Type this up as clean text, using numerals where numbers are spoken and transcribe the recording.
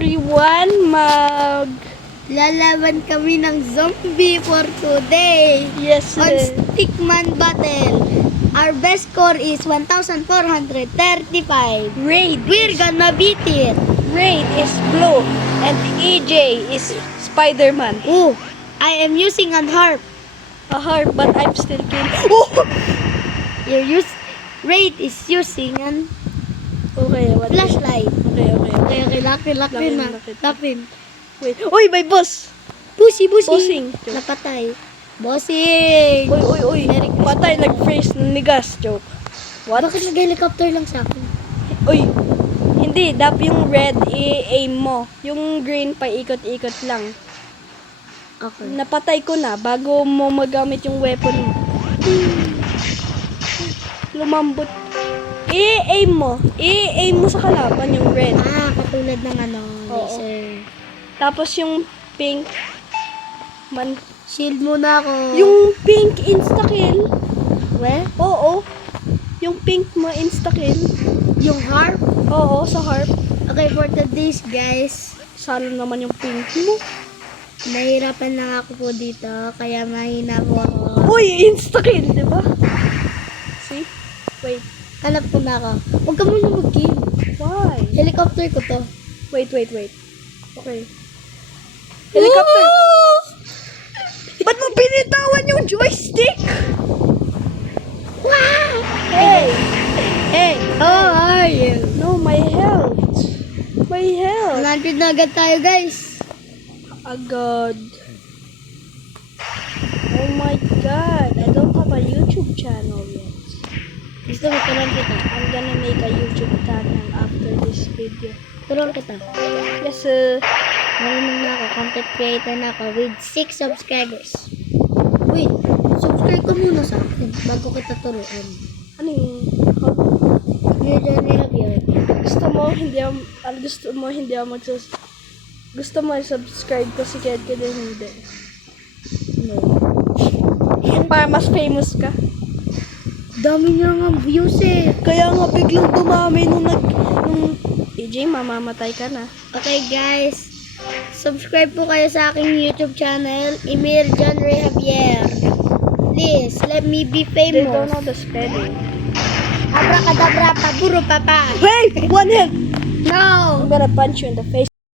everyone, Lalaban kami ng zombie for today. Yes, On Stickman Battle. Our best score is 1,435. Raid We're gonna beat it. Raid is Blue, and EJ is Spider-Man. Oh, I am using an harp. A heart, but I'm still killing. Oh! Raid is using an Okay, what? flashlight. Okay. Okay, lock Lock-in, na. lock-in. Lock in. Wait. Uy, may boss! Bossing. Bossing. Napatay. Bossing. Uy. Patay, nag-freeze ng nigas. Joke. What? Bakit nag-helicopter lang sa akin? Uy, hindi. Yung red, i-aim mo. Yung green, paikot-ikot lang. Okay. Napatay ko na bago mo magamit yung weapon mo. Lumambot. I-aim mo sa kalaban yung red. Katulad ng Oo. laser. Tapos yung pink, Shield muna ako. yung pink insta-kill. Where? Oo. Yung pink mo insta-kill. Yung harp? Oo, sa harp. Okay, for today's guys, Salo naman yung pink mo. nahirapan lang ako po dito, kaya mahina po ako. Uy, insta-kill, di ba? See? Wait. Hanap ko na ako. Huwag ka muna mag-kill. Why? Helicopter ko to. Wait. Okay. Helicopter. Ba't mo binitawan yung joystick? Hey! How are you? No, my health. 100 na agad tayo guys. Agad. Oh my god. I don't have a YouTube channel yet. Gusto mo, turuan kita. I'm gonna make a YouTube channel after this video. Turuan kita. Yes, sir. Marunong na ako, content creator na ako with 6 subscribers. Wait, subscribe ka muna sa akin bago kita turuan. Ano yung... You're Johnny Javier. Gusto mo hindi ako gusto mo subscribe ko si Ked din hindi. No. Para mas famous ka. Dami niya nga views eh. Kaya nga biglang dumami nung EJ, mamamatay ka na. Okay guys, subscribe po kayo sa aking YouTube channel, Emir John Ray Javier. Please, let me be They don't famous. know the spelling. Abracadabra, paburo papa. Wait! One hit! No! I'm gonna punch you in the face.